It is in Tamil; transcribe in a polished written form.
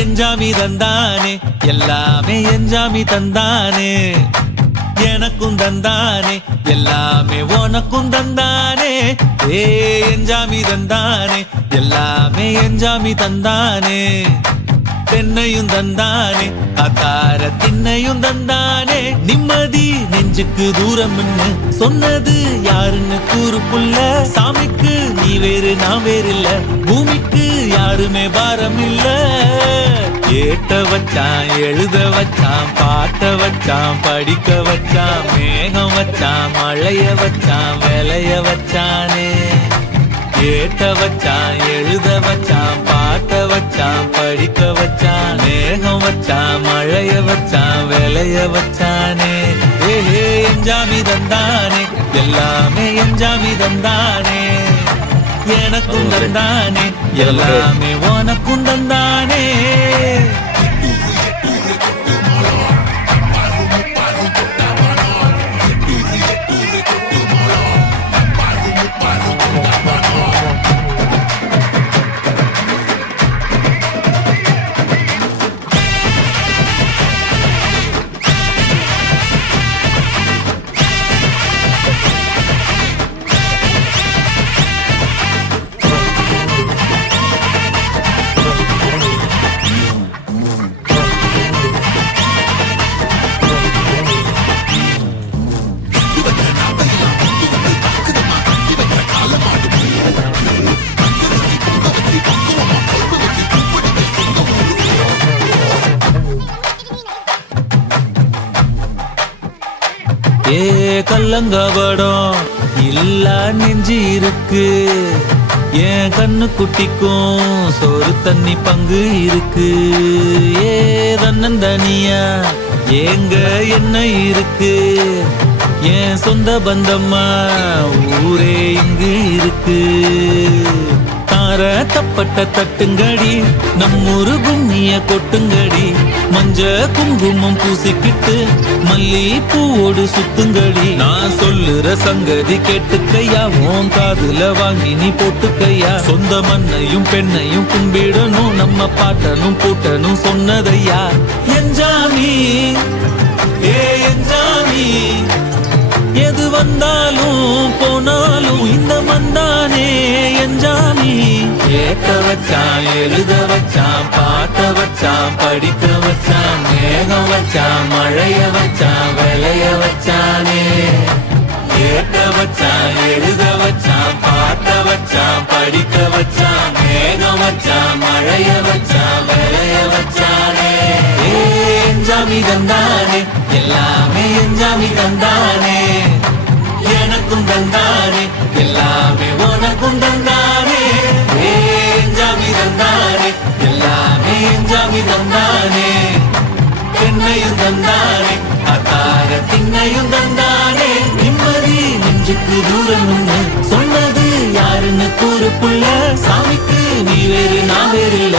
எஞ்சாமி தந்தானே எல்லாமே எஞ்சாமி தந்தானே எனக்கும் தந்தானே எல்லாமே உனக்கும் தந்தானே ஏ எஞ்சாமி தந்தானே எல்லாமே எஞ்சாமி தந்தானே தென்னையும் தந்தானே காத்தார திண்ணையும் தந்தானே நிம்மதி நெஞ்சுக்கு தூரம்னு சொன்னது யாருன்னு கூறு புள்ள சாமிக்கு நீ வேறு நான் வேறு இல்ல பூமிக்கு யாருமே பாரம் இல்ல ஏட்ட வச்சான் எழுத வச்சான் பாட்ட வச்சான் படிக்க வச்சான் மேகம் வச்சான் மழைய வச்சான் விளைய வச்சானே ஏட்ட வச்சான் எழுத வச்சான் பாட்ட வச்சான் படிக்க வச்சான் மேகம் வச்சான் மழைய வச்சான் விளைய வச்சானே ஏஹே எஞ்சாமி தந்தானே எல்லாமே எஞ்சாமி தந்தானே எனக்கும் தந்தானே எல்லாமே உனக்கும் தந்தானே ஏ கல்லங்கபடம் இல்ல நெஞ்சு இருக்கு என் கண்ணு குட்டிக்கும் சோறு தண்ணி பங்கு இருக்கு ஏ தன்னந்தனியா ஏங்க என்ன இருக்கு என் சொந்த பந்தம்மா ஊரே இங்கு இருக்கு தார தப்பட்ட தட்டுங்கடி நம்மூரு கும்மிய கொட்டுங்கடி மஞ்ச குங்குமம் பூசிக்கிட்டு மல்லி பூவோடு சுத்துங்கடி நான் சொல்லுற சங்கதி கேட்டுக்கையா உன் காதுல வாங்கி நீ போட்டுக்கையா சொந்த மண்ணையும் பெண்ணையும் கும்பிடணும் நம்ம பாட்டனும் பூட்டனும் சொன்னதையா எஞ்சாமி ஏ எஞ்சாமி எது வந்தாலும் போனாலும் இந்த மந்தானே எஞ்சாமி ஏட்ட வச்சான் எழுத வச்சான் பாட்ட வச்சான் படிக்க வச்சான் மேகம் வச்சான் மழைய வச்சான் விளைய வச்சானே ஏட்ட வச்சான் எழுத வச்சான் பாட்ட வச்சான் படிக்க வச்சான் மேகம் வச்சான் மழைய வச்சான் விளைய வச்சானே எஞ்சாமி தந்தானே எல்லாமே எஞ்சாமி தந்தானே எனக்கும் தந்தானே எல்லாமே உனக்கும் தந்தானே எஞ்சாமி தந்தானே எல்லாமே எஞ்சாமி தந்தானே பெண்ணையும் தந்தானே அத்தார திண்ணையும் தந்தானே நிம்மதி நெஞ்சுக்கு தூரம் சொன்னது யாருன்னு கூறு புள்ள சாமிக்கு நீ வேறு நான் வேறு இல்ல